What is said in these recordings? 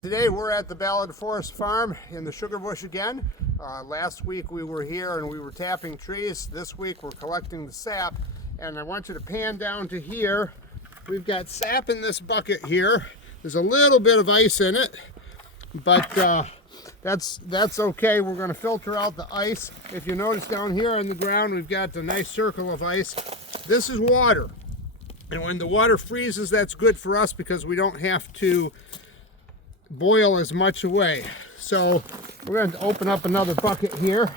Today we're at the Ballard Forest Farm in the sugar bush again. Last week we were here and we were tapping trees. This week we're collecting the sap, and I want you to pan down to here. We've got sap in this bucket here. There's a little bit of ice in it, but that's okay. We're going to filter out the ice. If you notice down here on the ground, we've got a nice circle of ice. This is water, and when the water freezes, that's good for us because we don't have to boil as much away. So we're going to open up another bucket here.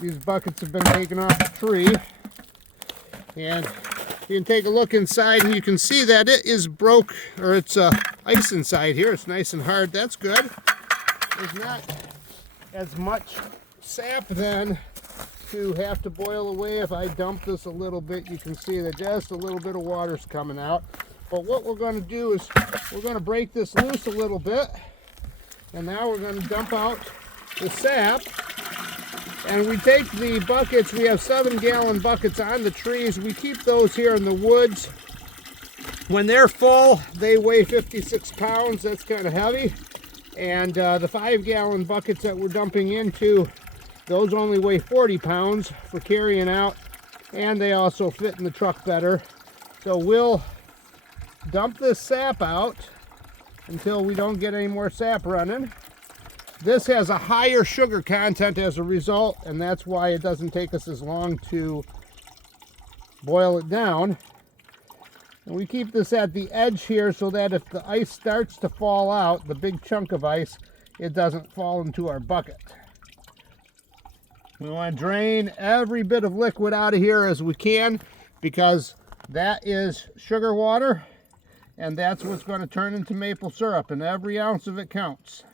These buckets have been taken off the tree, and you can take a look inside and you can see that it is broke, or it's ice inside here. It's nice and hard. That's good. There's not as much sap then to have to boil away. If I dump this a little bit, you can see that just a little bit of water's coming out. But what we're going to do is we're going to break this loose a little bit, and now we're going to dump out the sap. And we take the buckets. We have 7-gallon buckets on the trees. We keep those here in the woods. When they're full, they weigh 56 pounds. That's kind of heavy. And the 5-gallon buckets that we're dumping into, those only weigh 40 pounds for carrying out, and they also fit in the truck better. So we'll dump this sap out until we don't get any more sap running. This has a higher sugar content as a result, and that's why it doesn't take us as long to boil it down. And we keep this at the edge here so that if the ice starts to fall out, the big chunk of ice, it doesn't fall into our bucket. We want to drain every bit of liquid out of here as we can, because that is sugar water, and that's what's going to turn into maple syrup, and every ounce of it counts,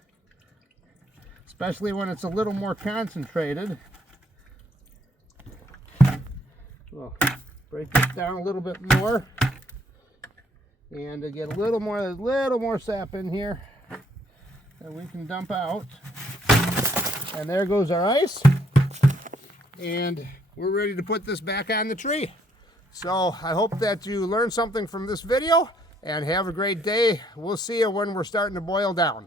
especially when it's a little more concentrated. We'll break this down a little bit more, and to get a little more sap in here that we can dump out. And there goes our ice, and we're ready to put this back on the tree. So I hope that you learned something from this video, and have a great day. We'll see you when we're starting to boil down.